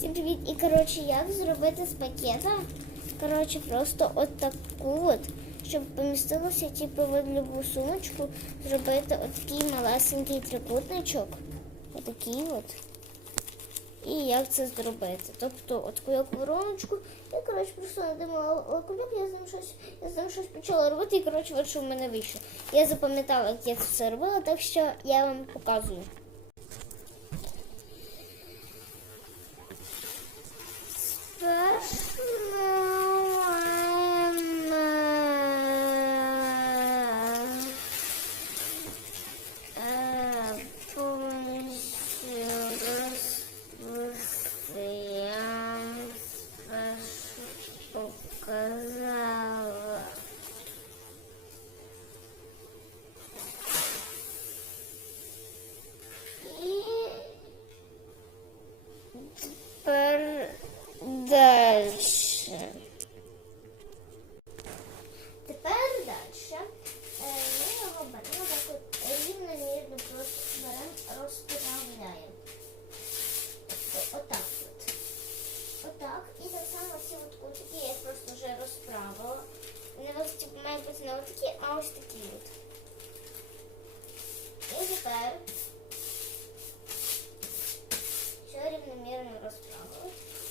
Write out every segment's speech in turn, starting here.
Всім привіт! І коротше, як зробити з пакета? Коротше, просто от таку от, щоб помістилося типу в любу сумочку, зробити отакий малесенький трикутничок. Отакий от. І як це зробити? Тобто, от таку як вороночку, я коротше просто надимала лаком'як, я з ним щось, я з ним щось почала робити, і коротше, от що в мене вийшло. Я запам'ятала, як я це все робила, так що я вам показую. Yes. Далі. Тепер далі. Ми його беремо так от рівномірно просто беремо, розправляємо. Тобто отак от. Отак. І так само всі от кутики я просто вже розправила. Вони ось мають бути не отакі, а ось такі от. І тепер все рівномірно розправили.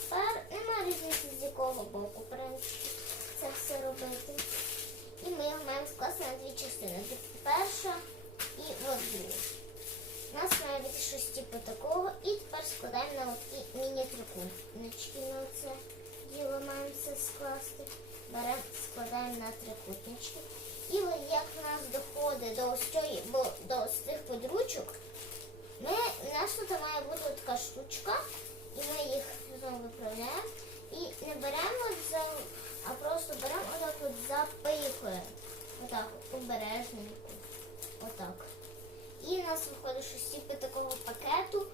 Тепер немає з боку, в принципі, це все робити. І ми його маємо скласти на дві частини. Тобто Перша і друга. У нас має бути щось типу такого. І тепер складаємо на такі міні-трикутнички. На це діло маємо все скласти. Беремо, складаємо на трикутнички. І як в нас доходить до ось цієї, бо до ось цих подручок, ми, у нас тут має бути така штучка, і ми їх знову виправляємо. І не беремо за, а просто беремо отак от запихуємо. Отак от, обережненько. Отак. І у нас виходить щось типу такого пакету.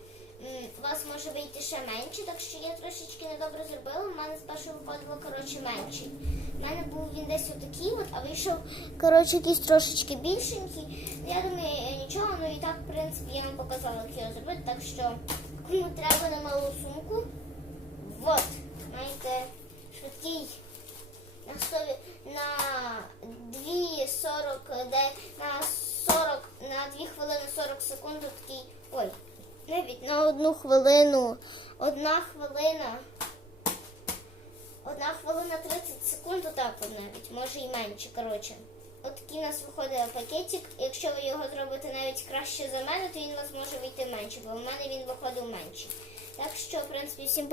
У вас може вийти ще менше, так що я трошечки недобре зробила. У мене спершу виходило коротше менший. У мене був він десь отакий, от, а вийшов коротше якийсь трошечки більшенький. Ну, Я думаю, е, нічого, ну і так, в принципі, я вам показала, як його зробити. Так що кому треба на малу сумку, от, маєте швидкий на 100, на 2,40, де на 40, на 2 хвилини 40 секунд такий, ой, навіть на одну хвилину, одна хвилина, одна хвилина 30 секунд, отак от навіть, може і менше, коротше. От у нас виходить пакетик. Якщо ви його зробите навіть краще за мене, то він у вас може вийти менше, бо в мене він виходив менше. Так що, в принципі, всім